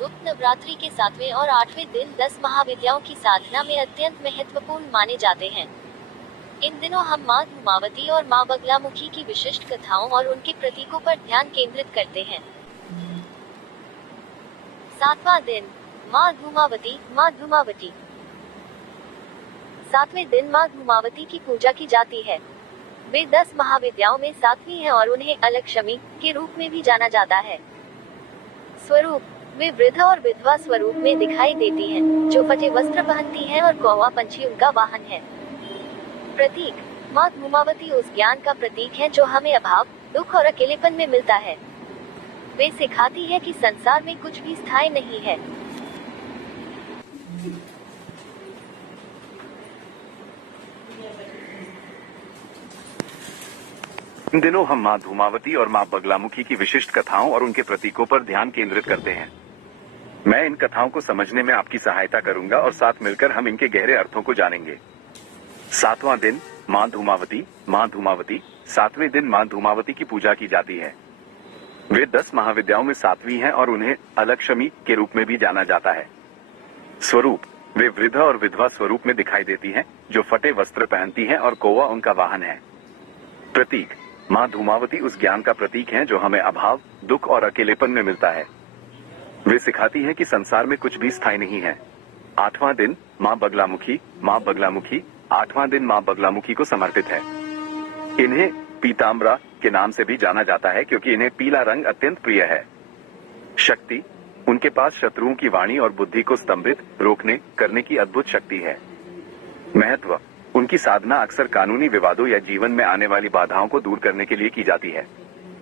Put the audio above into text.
गुप्त नवरात्रि के 7वें और 8वें दिन 10 महाविद्याओं की साधना में अत्यंत महत्वपूर्ण माने जाते हैं। इन दिनों हम माँ धूमावती और माँ बगलामुखी की विशिष्ट कथाओं और उनके प्रतीकों पर ध्यान केंद्रित करते हैं। 7वां दिन, माँ धूमावती। माँ धूमावती 7वें दिन माँ धूमावती की पूजा की जाती है। वे 10 महाविद्याओं में 7वीं हैं और उन्हें अलक्ष्मी के रूप में भी जाना जाता है। स्वरूप, वे वृद्धा और विधवा स्वरूप में दिखाई देती हैं, जो फटे वस्त्र पहनती हैं और कौवा पंछी उनका वाहन है। प्रतीक, माँ धूमावती उस ज्ञान का प्रतीक है जो हमें अभाव, दुख और अकेलेपन में मिलता है। वे सिखाती है कि संसार में कुछ भी स्थायी नहीं है। इन दिनों हम माँ धूमावती और माँ बगलामुखी की विशिष्ट कथाओं और उनके प्रतीकों पर ध्यान केंद्रित करते हैं। मैं इन कथाओं को समझने में आपकी सहायता करूंगा और साथ मिलकर हम इनके गहरे अर्थों को जानेंगे। 7वां दिन, माँ धूमावती। माँ धूमावती 7वें दिन माँ धूमावती की पूजा की जाती है। वे 10 महाविद्याओं में 7वीं हैं और उन्हें अलक्ष्मी के रूप में भी जाना जाता है। स्वरूप, वे वृद्धा और विधवा स्वरूप में दिखाई देती हैं, जो फटे वस्त्र पहनती हैं और कौवा उनका वाहन है। प्रतीक, माँ धूमावती उस ज्ञान का प्रतीक है जो हमें अभाव, दुख और अकेलेपन में मिलता है। वे सिखाती है कि संसार में कुछ भी स्थायी नहीं है। 8वां दिन, माँ बगलामुखी। माँ बगलामुखी 8वां दिन माँ बगलामुखी को समर्पित है। इन्हें पीताम्बरा के नाम से भी जाना जाता है क्योंकि इन्हें पीला रंग अत्यंत प्रिय है। शक्ति, उनके पास शत्रुओं की वाणी और बुद्धि को स्तंभित, रोकने, करने की अद्भुत शक्ति है। महत्व, उनकी साधना अक्सर कानूनी विवादों या जीवन में आने वाली बाधाओं को दूर करने के लिए की जाती है।